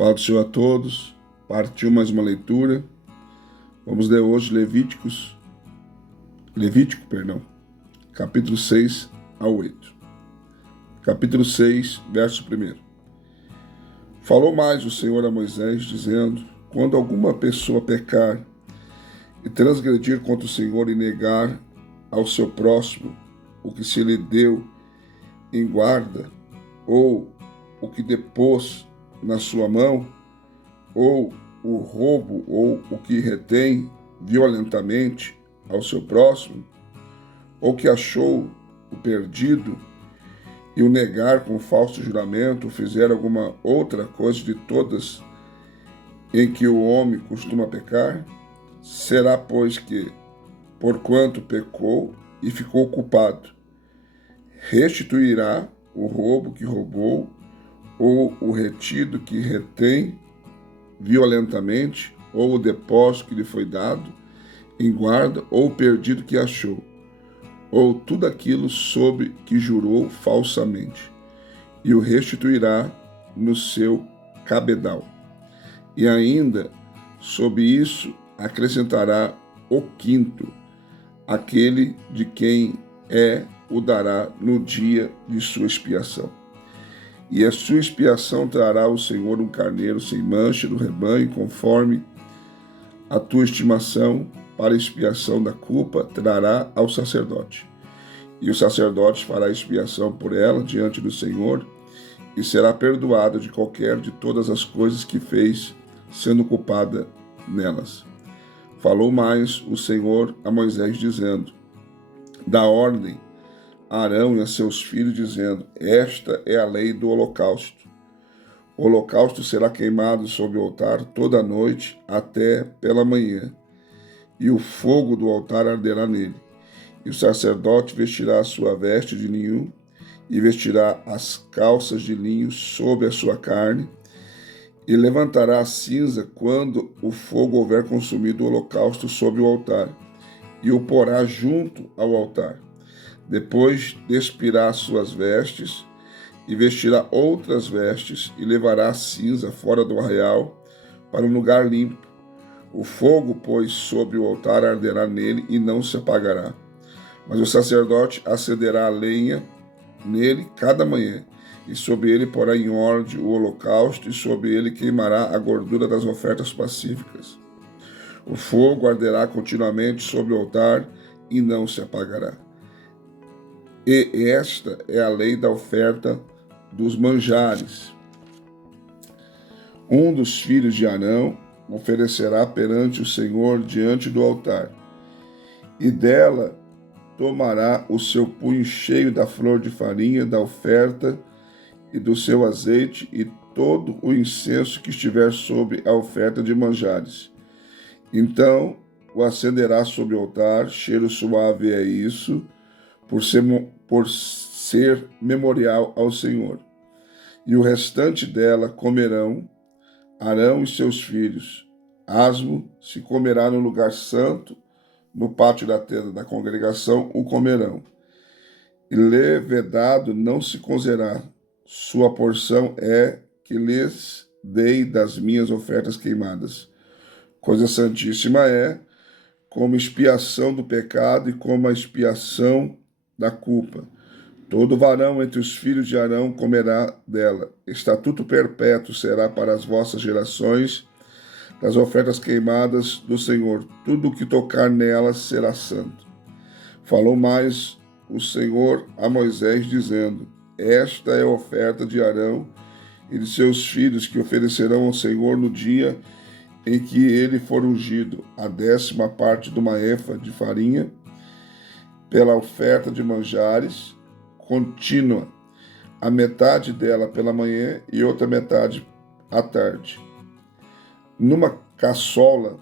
Paz do Senhor a todos. Partiu mais uma leitura. Vamos ler hoje Levítico, capítulo 6 a 8. Capítulo 6, verso 1. Falou mais o Senhor a Moisés, dizendo: quando alguma pessoa pecar e transgredir contra o Senhor e negar ao seu próximo o que se lhe deu em guarda, ou o que depôs na sua mão, ou o roubo, ou o que retém violentamente ao seu próximo, ou que achou o perdido e o negar com falso juramento, ou fizer alguma outra coisa de todas em que o homem costuma pecar, será, pois, que, porquanto pecou e ficou culpado, restituirá o roubo que roubou, ou o retido que retém violentamente, ou o depósito que lhe foi dado em guarda, ou o perdido que achou, ou tudo aquilo sobre que jurou falsamente, e o restituirá no seu cabedal. E ainda, sob isso, acrescentará o quinto, aquele de quem o dará no dia de sua expiação. E a sua expiação trará ao Senhor um carneiro sem mancha do rebanho, conforme a tua estimação, para a expiação da culpa, trará ao sacerdote. E o sacerdote fará expiação por ela diante do Senhor, e será perdoada de qualquer de todas as coisas que fez, sendo culpada nelas. Falou mais o Senhor a Moisés, dizendo: dá ordem a Arão e a seus filhos, dizendo: esta é a lei do holocausto. O holocausto será queimado sobre o altar toda a noite até pela manhã, e o fogo do altar arderá nele. E o sacerdote vestirá a sua veste de linho, e vestirá as calças de linho sobre a sua carne, e levantará a cinza quando o fogo houver consumido o holocausto sobre o altar, e o porá junto ao altar. Depois despirá as suas vestes, e vestirá outras vestes, e levará a cinza fora do arraial, para um lugar limpo. O fogo, pois, sobre o altar arderá nele, e não se apagará. Mas o sacerdote acenderá a lenha nele cada manhã, e sobre ele porá em ordem o holocausto, e sobre ele queimará a gordura das ofertas pacíficas. O fogo arderá continuamente sobre o altar, e não se apagará. E esta é a lei da oferta dos manjares. Um dos filhos de Arão oferecerá perante o Senhor diante do altar, e dela tomará o seu punho cheio da flor de farinha da oferta e do seu azeite e todo o incenso que estiver sobre a oferta de manjares. Então o acenderá sobre o altar, cheiro suave é isso, por ser memorial ao Senhor. E o restante dela comerão Arão e seus filhos. Asmo se comerá no lugar santo, no pátio da tenda da congregação o comerão. E levedado não se cozerá. Sua porção é que lhes dei das minhas ofertas queimadas. Coisa santíssima é, como expiação do pecado e como a expiação da culpa. Todo varão entre os filhos de Arão comerá dela. Estatuto perpétuo será para as vossas gerações, das ofertas queimadas do Senhor. Tudo o que tocar nelas será santo. Falou mais o Senhor a Moisés, dizendo: esta é a oferta de Arão e de seus filhos que oferecerão ao Senhor no dia em que ele for ungido, a 10ª parte de uma efa de farinha, pela oferta de manjares contínua, a metade dela pela manhã e outra metade à tarde. Numa caçola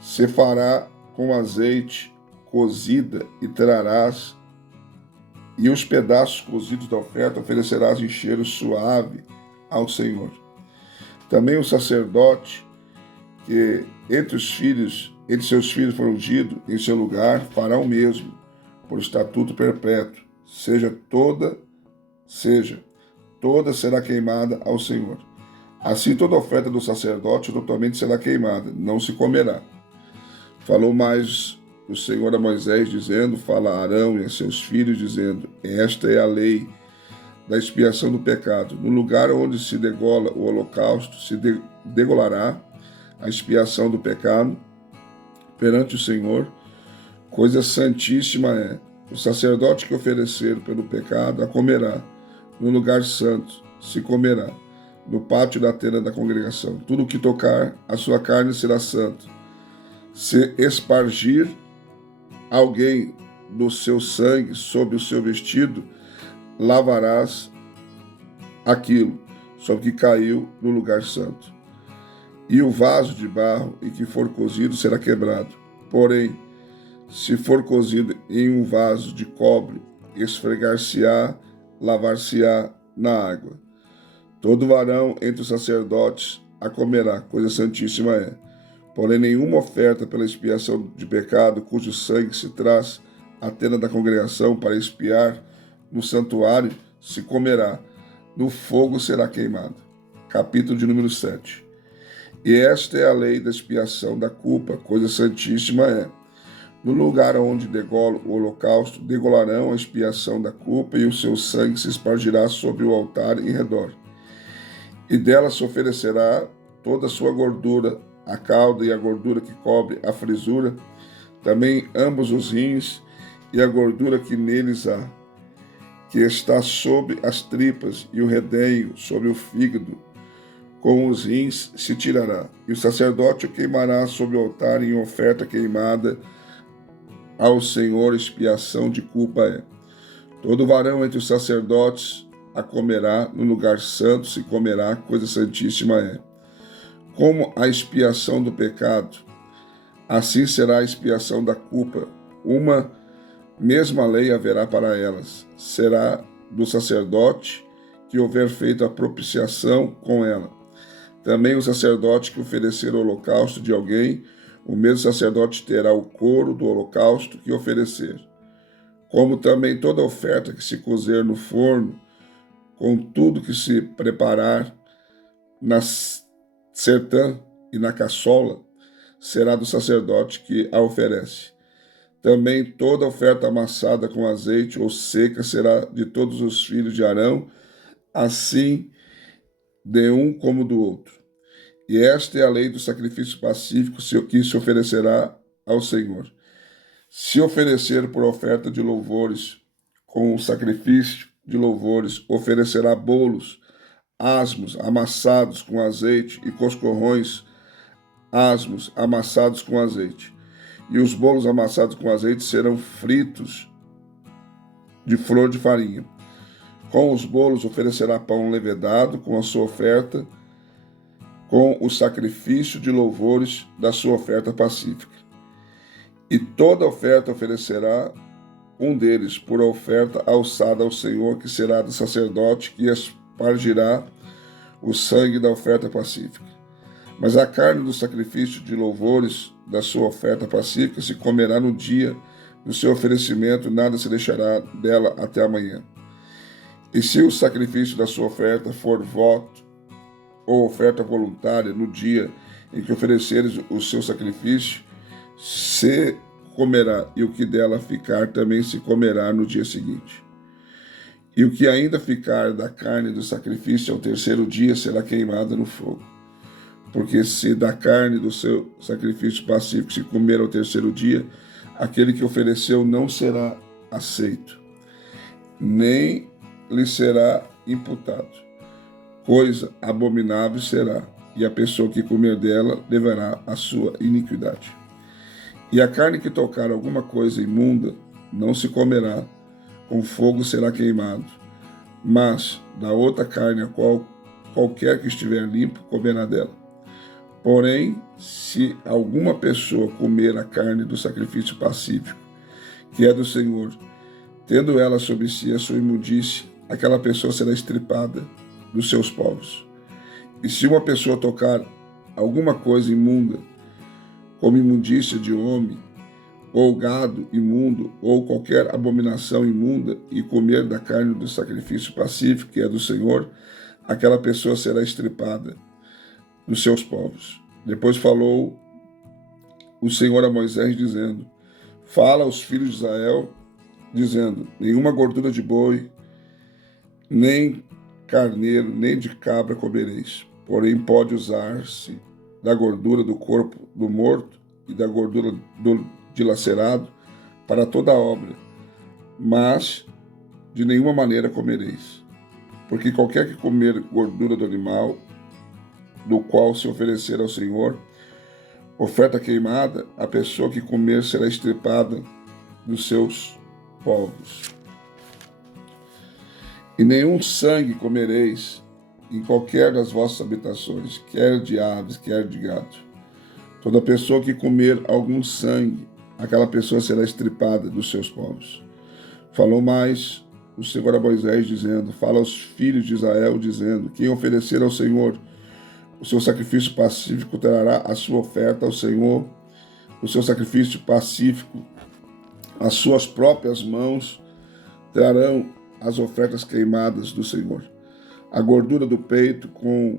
se fará com azeite cozida e trarás, e os pedaços cozidos da oferta oferecerás em cheiro suave ao Senhor. Também o sacerdote que entre seus filhos for ungido em seu lugar fará o mesmo, por estatuto perpétuo, toda será queimada ao Senhor. Assim toda oferta do sacerdote totalmente será queimada, não se comerá. Falou mais o Senhor a Moisés, dizendo: fala a Arão e a seus filhos, dizendo: esta é a lei da expiação do pecado. No lugar onde se degola o holocausto, se degolará a expiação do pecado perante o Senhor. Coisa santíssima é: o sacerdote que oferecer pelo pecado a comerá. No lugar santo se comerá, no pátio da tenda da congregação. Tudo que tocar a sua carne será santo. Se espargir alguém do seu sangue sobre o seu vestido, lavarás aquilo sobre que caiu no lugar santo. E o vaso de barro em que for cozido será quebrado. Porém, se for cozido em um vaso de cobre, esfregar-se-á, lavar-se-á na água. Todo varão entre os sacerdotes a comerá, coisa santíssima é. Porém, nenhuma oferta pela expiação de pecado, cujo sangue se traz à tenda da congregação para expiar no santuário, se comerá, no fogo será queimado. Capítulo de número 7. E esta é a lei da expiação da culpa, coisa santíssima é. No lugar onde degola o holocausto, degolarão a expiação da culpa, e o seu sangue se espargirá sobre o altar em redor. E dela se oferecerá toda a sua gordura, a cauda e a gordura que cobre a frisura, também ambos os rins e a gordura que neles há, que está sobre as tripas, e o redenho sobre o fígado, com os rins se tirará. E o sacerdote o queimará sobre o altar em oferta queimada ao Senhor. Expiação de culpa é. Todo varão entre os sacerdotes a comerá, no lugar santo se comerá, coisa santíssima é. Como a expiação do pecado, assim será a expiação da culpa. Uma mesma lei haverá para elas. Será do sacerdote que houver feito a propiciação com ela. Também o sacerdote que oferecer o holocausto de alguém, o mesmo sacerdote terá o couro do holocausto que oferecer. Como também toda oferta que se cozer no forno, com tudo que se preparar na sertã e na caçola, será do sacerdote que a oferece. Também toda oferta amassada com azeite ou seca será de todos os filhos de Arão, assim de um como do outro. E esta é a lei do sacrifício pacífico que se oferecerá ao Senhor. Se oferecer por oferta de louvores, com o sacrifício de louvores, oferecerá bolos, asmos amassados com azeite e coscorrões asmos amassados com azeite. E os bolos amassados com azeite serão fritos de flor de farinha. Com os bolos oferecerá pão levedado com a sua oferta, com o sacrifício de louvores da sua oferta pacífica. E toda oferta oferecerá um deles por oferta alçada ao Senhor, que será do sacerdote que espargirá o sangue da oferta pacífica. Mas a carne do sacrifício de louvores da sua oferta pacífica se comerá no dia do seu oferecimento, nada se deixará dela até amanhã. E se o sacrifício da sua oferta for voto ou oferta voluntária no dia em que ofereceres o seu sacrifício, se comerá, e o que dela ficar também se comerá no dia seguinte. E o que ainda ficar da carne do sacrifício ao terceiro dia será queimada no fogo. Porque se da carne do seu sacrifício pacífico se comer ao terceiro dia, aquele que ofereceu não será aceito, nem lhe será imputado. Coisa abominável será, e a pessoa que comer dela levará a sua iniquidade. E a carne que tocar alguma coisa imunda não se comerá, com fogo será queimado. Mas da outra carne, a qual qualquer que estiver limpo, comerá dela. Porém, se alguma pessoa comer a carne do sacrifício pacífico, que é do Senhor, tendo ela sobre si a sua imundície, aquela pessoa será estripada dos seus povos. E se uma pessoa tocar alguma coisa imunda, como imundícia de homem, ou gado imundo, ou qualquer abominação imunda, e comer da carne do sacrifício pacífico, que é do Senhor, aquela pessoa será estripada, dos seus povos. Depois falou o Senhor a Moisés, dizendo: fala aos filhos de Israel, dizendo: nenhuma gordura de boi, nem carneiro, nem de cabra comereis. Porém, pode usar-se da gordura do corpo do morto e da gordura do dilacerado para toda a obra, mas de nenhuma maneira comereis. Porque qualquer que comer gordura do animal, do qual se oferecer ao Senhor oferta queimada, a pessoa que comer será extirpada dos seus povos. E nenhum sangue comereis em qualquer das vossas habitações, quer de aves, quer de gado. Toda pessoa que comer algum sangue, aquela pessoa será extirpada dos seus povos. Falou mais o Senhor a Moisés, dizendo: fala aos filhos de Israel, dizendo: quem oferecer ao Senhor o seu sacrifício pacífico trará a sua oferta ao Senhor, o seu sacrifício pacífico, as suas próprias mãos trarão as ofertas queimadas do Senhor. A gordura do peito com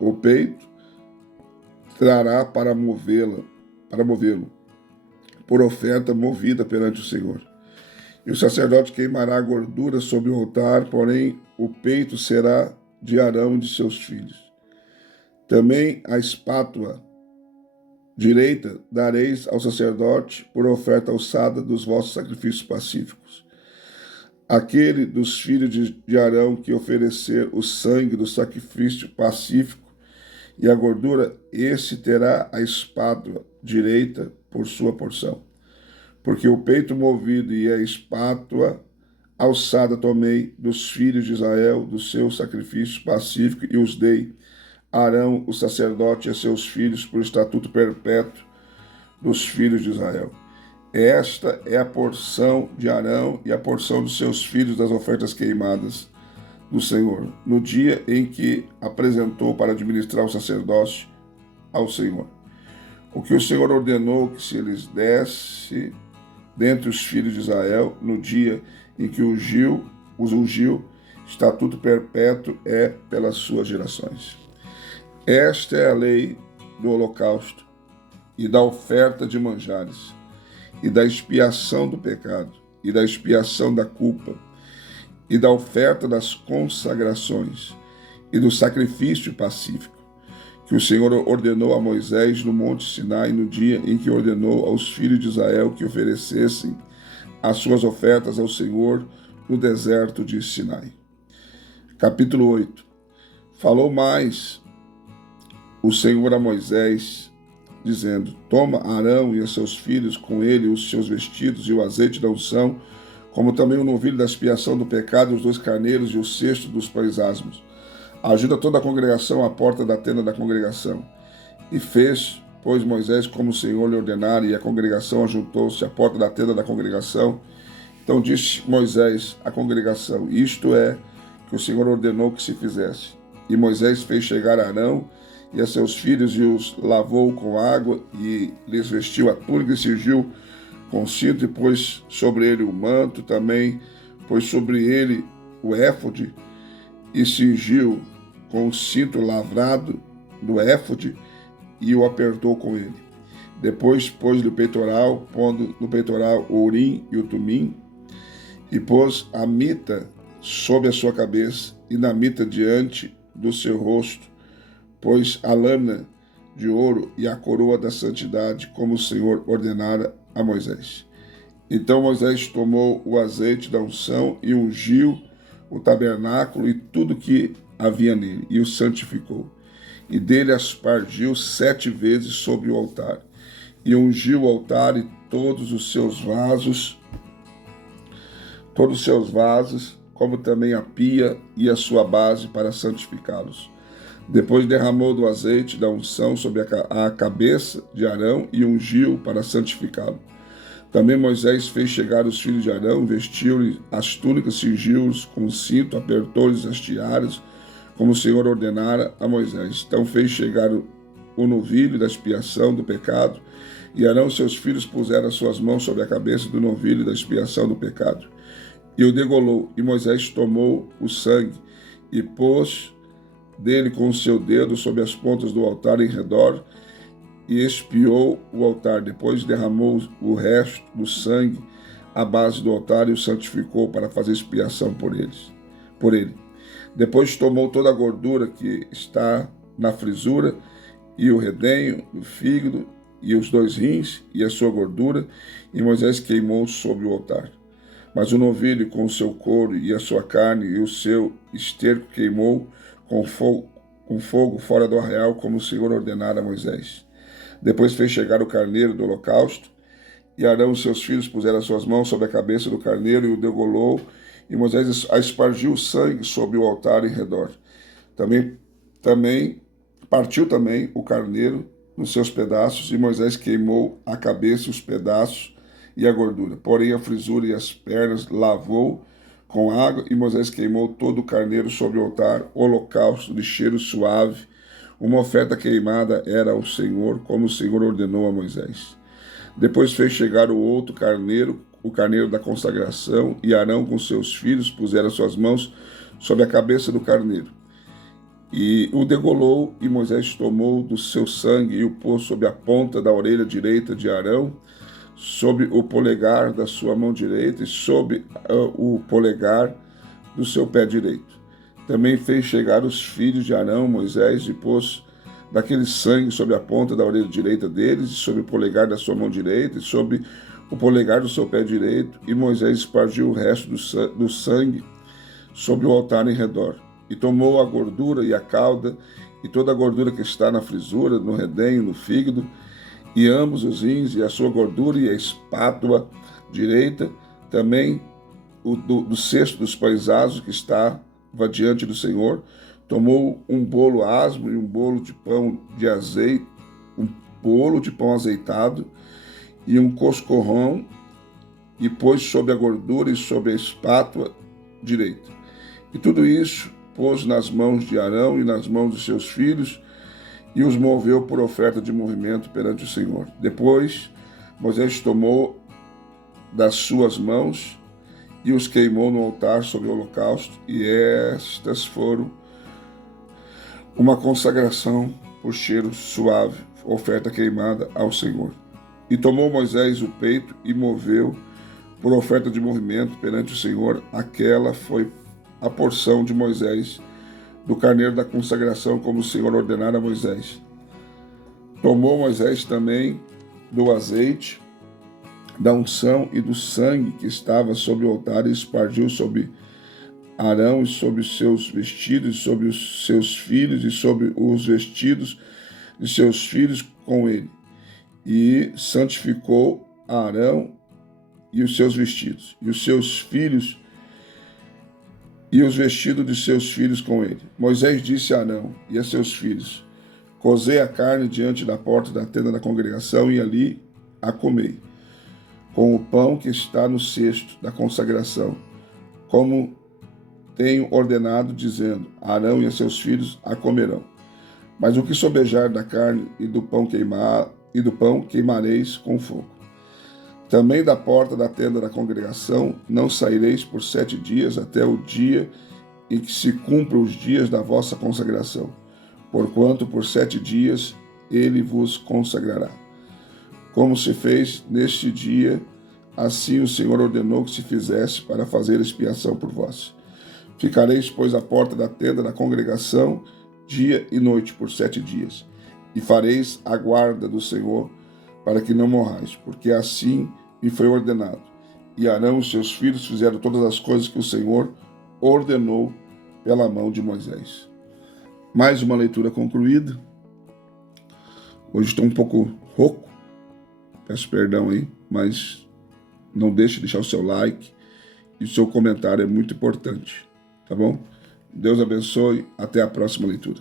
o peito trará para movê-lo, por oferta movida perante o Senhor. E o sacerdote queimará a gordura sobre o altar, porém o peito será de Arão e de seus filhos. Também a espátua direita dareis ao sacerdote por oferta alçada dos vossos sacrifícios pacíficos. Aquele dos filhos de Arão que oferecer o sangue do sacrifício pacífico e a gordura, esse terá a espátua direita por sua porção. Porque o peito movido e a espátua alçada tomei dos filhos de Israel, do seu sacrifício pacífico, e os dei a Arão, o sacerdote, e a seus filhos, por estatuto perpétuo dos filhos de Israel. Esta é a porção de Arão e a porção dos seus filhos das ofertas queimadas do Senhor, no dia em que apresentou para administrar o sacerdócio ao Senhor. O que o Senhor ordenou que se lhes desse dentre os filhos de Israel, no dia em que os ungiu, estatuto perpétuo é pelas suas gerações. Esta é a lei do holocausto e da oferta de manjares, e da expiação do pecado, e da expiação da culpa, e da oferta das consagrações, e do sacrifício pacífico, que o Senhor ordenou a Moisés no monte Sinai, no dia em que ordenou aos filhos de Israel que oferecessem as suas ofertas ao Senhor no deserto de Sinai. Capítulo 8. Falou mais o Senhor a Moisés, dizendo: toma Arão e a seus filhos, com ele os seus vestidos e o azeite da unção, como também o novilho da expiação do pecado, os 2 carneiros e o cesto dos pães asmos. Ajuda toda a congregação à porta da tenda da congregação. E fez, pois, Moisés como o Senhor lhe ordenara, e a congregação ajuntou-se à porta da tenda da congregação. Então disse Moisés à congregação: isto é que o Senhor ordenou que se fizesse. E Moisés fez chegar Arão e a seus filhos, e os lavou com água, e lhes vestiu a túnica, e cingiu com cinto, e pôs sobre ele o manto, também pôs sobre ele o éfode, e cingiu com o cinto lavrado do éfode, e o apertou com ele. Depois pôs-lhe o peitoral, pondo no peitoral o urim e o tumim, e pôs a mita sobre a sua cabeça, e na mita diante do seu rosto, pois a lâmina de ouro e a coroa da santidade, como o Senhor ordenara a Moisés. Então Moisés tomou o azeite da unção e ungiu o tabernáculo e tudo que havia nele, e o santificou. E dele aspargiu 7 vezes sobre o altar, e ungiu o altar e todos os seus vasos, como também a pia e a sua base, para santificá-los. Depois derramou do azeite da unção sobre a cabeça de Arão e ungiu para santificá-lo. Também Moisés fez chegar os filhos de Arão, vestiu-lhes as túnicas, cingiu-os com cinto, apertou-lhes as tiaras, como o Senhor ordenara a Moisés. Então fez chegar o novilho da expiação do pecado, e Arão e seus filhos puseram as suas mãos sobre a cabeça do novilho da expiação do pecado, e o degolou. E Moisés tomou o sangue e pôs dele com o seu dedo sobre as pontas do altar em redor e espiou o altar. Depois derramou o resto do sangue à base do altar e o santificou para fazer expiação por ele. Depois tomou toda a gordura que está na frisura e o redenho, o fígado e os 2 rins e a sua gordura, e Moisés queimou sobre o altar. Mas o novilho com o seu couro e a sua carne e o seu esterco queimou com fogo fora do arraial, como o Senhor ordenara a Moisés. Depois fez chegar o carneiro do holocausto, e Arão e seus filhos puseram as suas mãos sobre a cabeça do carneiro e o degolou, e Moisés aspargiu o sangue sobre o altar em redor. Partiu também o carneiro nos seus pedaços, e Moisés queimou a cabeça, os pedaços e a gordura. Porém, a frisura e as pernas lavou com água, e Moisés queimou todo o carneiro sobre o altar, holocausto de cheiro suave. Uma oferta queimada era ao Senhor, como o Senhor ordenou a Moisés. Depois fez chegar o outro carneiro, o carneiro da consagração, e Arão com seus filhos puseram suas mãos sobre a cabeça do carneiro. E o degolou, e Moisés tomou do seu sangue e o pôs sobre a ponta da orelha direita de Arão, sobre o polegar da sua mão direita e sobre o polegar do seu pé direito. Também fez chegar os filhos de Arão, Moisés, e pôs daquele sangue sobre a ponta da orelha direita deles, e sobre o polegar da sua mão direita, e sobre o polegar do seu pé direito, e Moisés espargiu o resto do sangue sobre o altar em redor. E tomou a gordura e a cauda, e toda a gordura que está na frisura, no redenho, no fígado, e ambos os rins, e a sua gordura, e a espátula direita, também do cesto dos pães asos que estava diante do Senhor, tomou um bolo asmo e um bolo de pão de azeite, um bolo de pão azeitado, e um coscorrão, e pôs sobre a gordura e sobre a espátula direita. E tudo isso pôs nas mãos de Arão e nas mãos de seus filhos, e os moveu por oferta de movimento perante o Senhor. Depois, Moisés tomou das suas mãos e os queimou no altar sobre o holocausto, e estas foram uma consagração por cheiro suave, oferta queimada ao Senhor. E tomou Moisés o peito e moveu por oferta de movimento perante o Senhor. Aquela foi a porção de Moisés do carneiro da consagração, como o Senhor ordenara a Moisés. Tomou Moisés também do azeite, da unção e do sangue que estava sobre o altar, e espargiu sobre Arão e sobre os seus vestidos, e sobre os seus filhos, e sobre os vestidos de seus filhos com ele. E santificou a Arão e os seus vestidos, e os seus filhos, e os vestidos de seus filhos com ele. Moisés disse a Arão e a seus filhos: cozei a carne diante da porta da tenda da congregação, e ali a comei, com o pão que está no cesto da consagração, como tenho ordenado, dizendo: Arão e a seus filhos a comerão. Mas o que sobejar da carne e do pão queimareis com fogo. Também da porta da tenda da congregação não saireis por 7 dias, até o dia em que se cumpram os dias da vossa consagração, porquanto por 7 dias ele vos consagrará. Como se fez neste dia, assim o Senhor ordenou que se fizesse para fazer expiação por vós. Ficareis, pois, à porta da tenda da congregação, dia e noite, por 7 dias, e fareis a guarda do Senhor, para que não morrais, porque assim me foi ordenado. E Arão e seus filhos fizeram todas as coisas que o Senhor ordenou pela mão de Moisés. Mais uma leitura concluída. Hoje estou um pouco rouco, peço perdão aí, mas não deixe de deixar o seu like, e o seu comentário é muito importante, tá bom? Deus abençoe, até a próxima leitura.